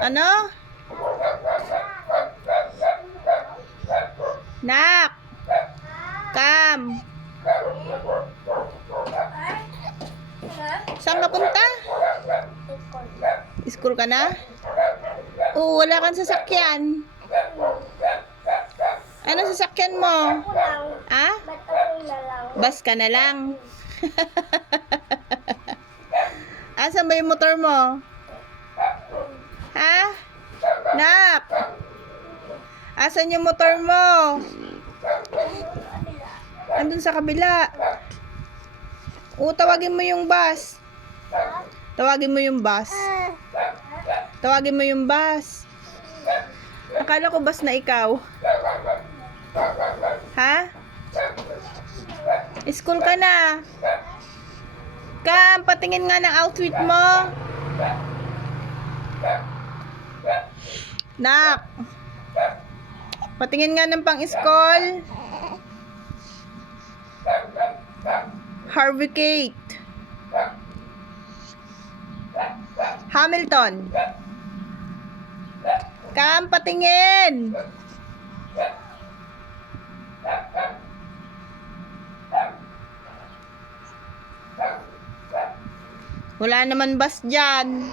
Ano? Nak! Kam! Saan ka punta? School ka na? Oo, wala kang sasakyan. Ano sasakyan mo? Ha? Bus ka na lang. Asan ba yung motor mo? Ha? Nak! Asan yung motor mo? Andun sa kabila. O, tawagin mo yung bus. Tawagin mo yung bus. Tawagin mo yung bus. Akala ko bus na ikaw. Ha? School ka na. Kam, patingin nga ng outfit mo. Nak. Patingin nga ng pang-school. Harvey Kate. Hamilton. Kam, patingin. Wala naman bus dyan.